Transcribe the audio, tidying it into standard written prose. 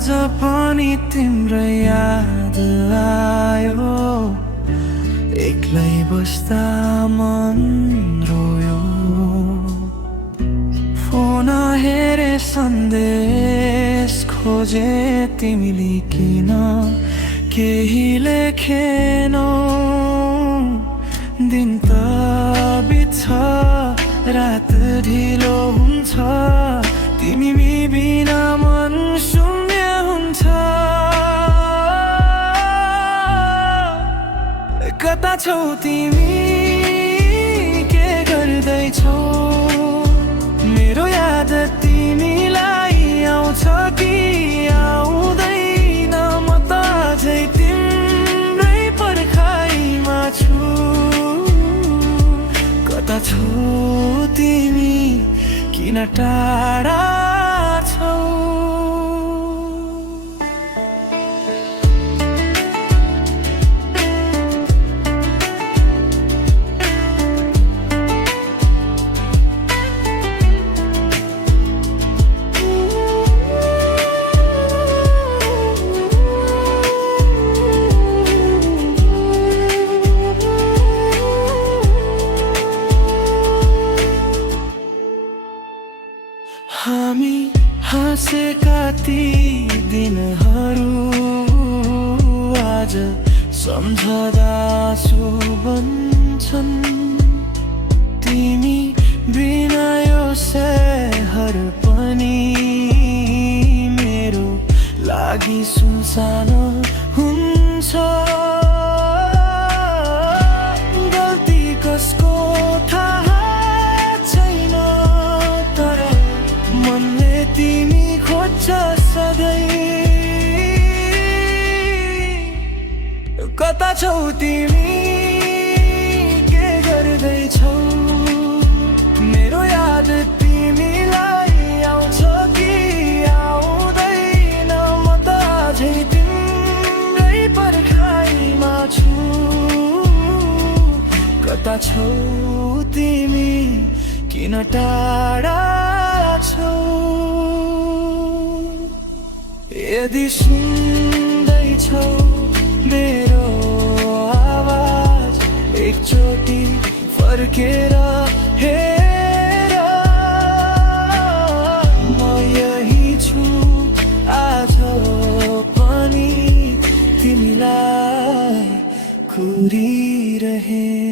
आज पनि तिम्रो याद आयो, एक्लै बस्दा मन रोयो। फोन हेरे सन्देश खोजे तिमीले किन केही लेखेनौ। दिन त बित्छ रात ढिलो हुन्छ, तिमी बिना मन शून्य हुन्छ। कता छौ तिमी, के गर्दैछौ? मेरो याद तिमीलाई आउँछ कि आउँदैन? म त अझै तिम्रै पर्खाइमा छु। कता छौ तिमी, किन टाढा छौ? हामी हाँसेका ती दिनहरू आज सम्झदा आँसु बन्छन्। तिमी बिना यो सहर पनि मेरो लागि सुनसान हुन्छ। गल्ती कसको थाहा छैन, तर मनले तिमी खोज्छ सधैँ। कता छौ तिमी, के गर्दैछौ? मेरो याद तिमीलाई आउँछ कि आउँदैन? म त अझै तिम्रै पर्खाइमा छु। कता छौ तिमी, किन टाढा छौ? यदि सुन्दैछौ मेरो आवाज, एकचोटि फर्केर हेर। म यही छु आज पनि तिमीलाई कुरिरहेँ।